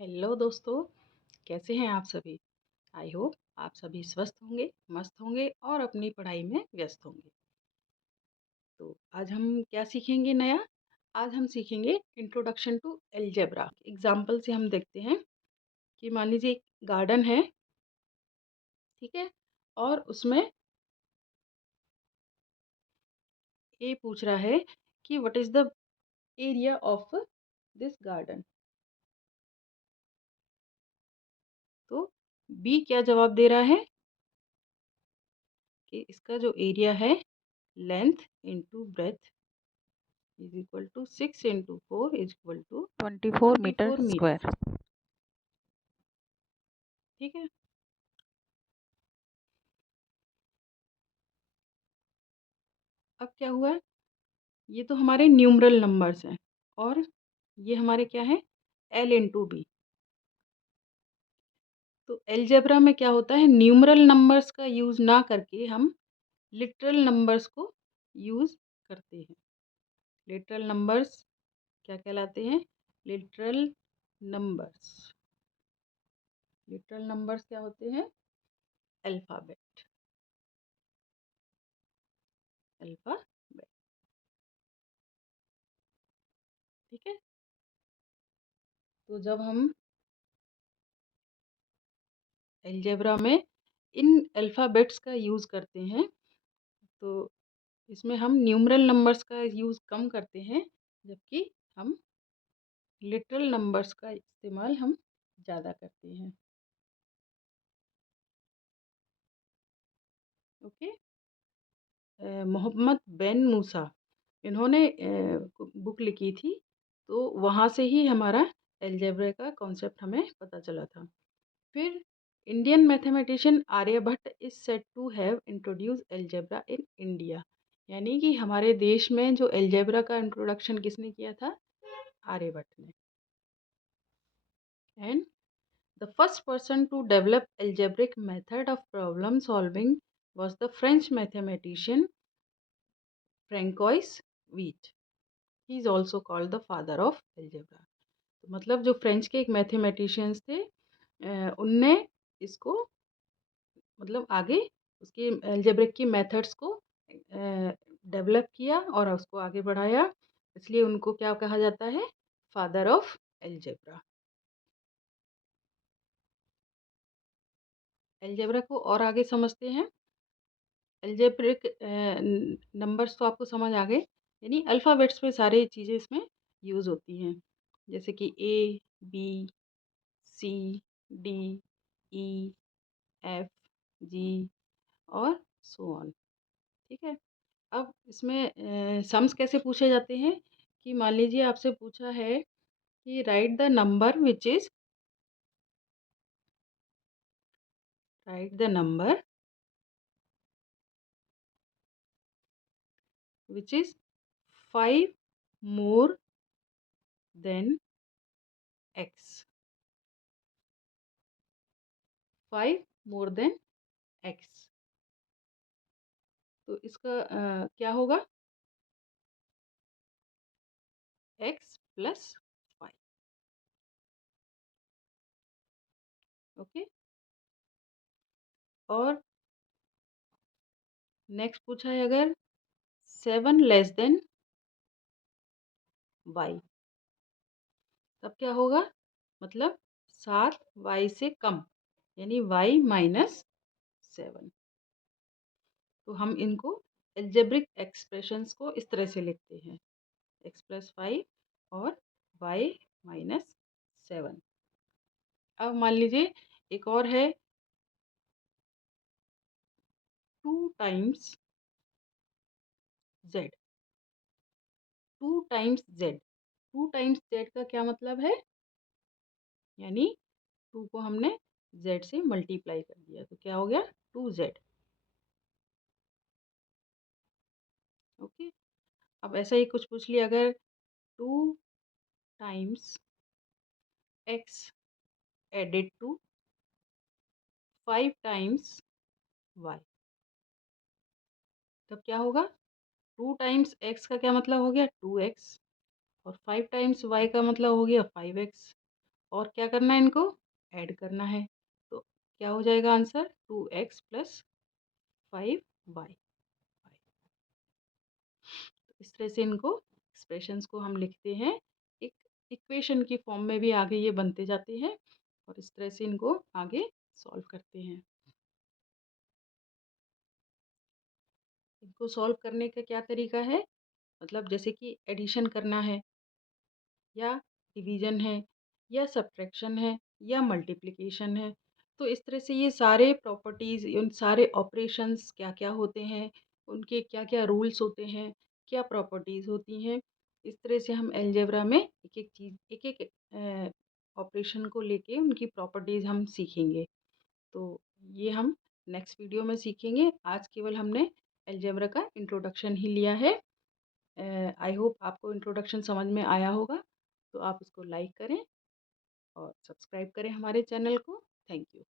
Hello दोस्तों, कैसे हैं आप सभी। आई होप आप सभी स्वस्थ होंगे, मस्त होंगे और अपनी पढ़ाई में व्यस्त होंगे। तो आज हम क्या सीखेंगे नया। आज हम सीखेंगे इंट्रोडक्शन टू अलजेब्रा। एग्जाम्पल से हम देखते हैं कि मान लीजिए एक गार्डन है, ठीक है, और उसमें ये पूछ रहा है कि what is the area of this garden. तो बी क्या जवाब दे रहा है कि इसका जो एरिया है, length into breadth is equal to 6 into 4 is equal to 24 metre 24 metre. Square. ठीक है। अब क्या हुआ, ये तो हमारे न्यूमरल नंबर्स हैं और ये हमारे क्या है, एल इंटू बी। तो एलजेब्रा में क्या होता है, न्यूमरल नंबर्स का यूज़ ना करके हम लिटरल नंबर्स को यूज़ करते हैं। लिटरल नंबर्स क्या कहलाते हैं, लिटरल नंबर्स। लिटरल नंबर्स क्या होते हैं, अल्फ़ाबेट। अल्फ़ाबेट, ठीक है। तो जब हम अलजेब्रा में इन अल्फ़ाबेट्स का यूज़ करते हैं तो इसमें हम न्यूमरल नंबर्स का यूज़ कम करते हैं, जबकि हम लिटरल नंबर्स का इस्तेमाल हम ज़्यादा करते हैं। ओके। मोहम्मद बिन मूसा, इन्होंने बुक लिखी थी, तो वहाँ से ही हमारा अलजेब्रा का कॉन्सेप्ट हमें पता चला था। फिर Indian mathematician Aryabhata is said to have introduce algebra in India. यानी कि हमारे देश में जो अलजेब्रा का इंट्रोडक्शन किसने किया था, आर्यभट्ट ने। And the first person to develop algebraic method of problem solving was the French mathematician Francois Witt. He is also called the father of algebra. तो मतलब जो फ्रेंच के एक मैथमेटिशियंस थे, उनने इसको मतलब आगे उसकी अलजेब्रिक की मेथड्स को डेवलप किया और उसको आगे बढ़ाया, इसलिए उनको क्या कहा जाता है, फादर ऑफ अलजेब्रा। अलजेब्रा को और आगे समझते हैं। अलजेब्रिक नंबर्स तो आपको समझ आ गए, यानी अल्फ़ाबेट्स में सारी चीज़ें इसमें यूज़ होती हैं, जैसे कि ए, बी, सी, डी, ई, एफ, जी और सो ऑन। ठीक है। अब इसमें सम्स कैसे पूछे जाते हैं, कि मान लीजिए आपसे पूछा है कि right the number which is 5 more than x. 5 more than x. तो इसका क्या होगा, एक्स प्लस 5। ओके। और नेक्स्ट पूछा है अगर 7 लेस देन वाई, तब क्या होगा, मतलब 7 वाई से कम, यानी वाई माइनस 7। तो हम इनको एल्जेब्रिक एक्सप्रेशंस को इस तरह से लिखते हैं, एक्स प्लस 5 और वाई माइनस 7। अब मान लीजिए एक और है, 2 times Z. 2 times Z, 2 times Z का क्या मतलब है, यानी 2 को हमने जेड से मल्टीप्लाई कर दिया, तो क्या हो गया 2 जेड। ओके। अब ऐसा ही कुछ पूछ लिया अगर 2 times X added to 5 times Y, तब क्या होगा, 2 टाइम्स एक्स का क्या मतलब हो गया 2x, और 5 टाइम्स वाई का मतलब हो गया 5x। और क्या करना है, इनको ऐड करना है। तो क्या हो जाएगा आंसर, 2x + 5y। इस तरह से इनको एक्सप्रेशंस को हम लिखते हैं, एक इक्वेशन की फॉर्म में भी आगे ये बनते जाते हैं और इस तरह से इनको आगे सॉल्व करते हैं। इनको सॉल्व करने का क्या तरीका है, मतलब जैसे कि एडिशन करना है या डिवीजन है या सब्ट्रैक्शन है या मल्टीप्लिकेशन है, तो इस तरह से ये सारे प्रॉपर्टीज़, उन सारे ऑपरेशंस क्या-क्या होते हैं, उनके क्या-क्या रूल्स होते हैं, क्या प्रॉपर्टीज़ होती हैं, इस तरह से हम अलजेब्रा में एक-एक चीज़, एक-एक ऑपरेशन को लेके उनकी प्रॉपर्टीज़ हम सीखेंगे। तो ये हम नेक्स्ट वीडियो में सीखेंगे। आज केवल हमने अलजेब्रा का इंट्रोडक्शन ही लिया है। आई होप आपको इंट्रोडक्शन समझ में आया होगा। तो आप इसको लाइक करें और सब्सक्राइब करें हमारे चैनल को। Thank you.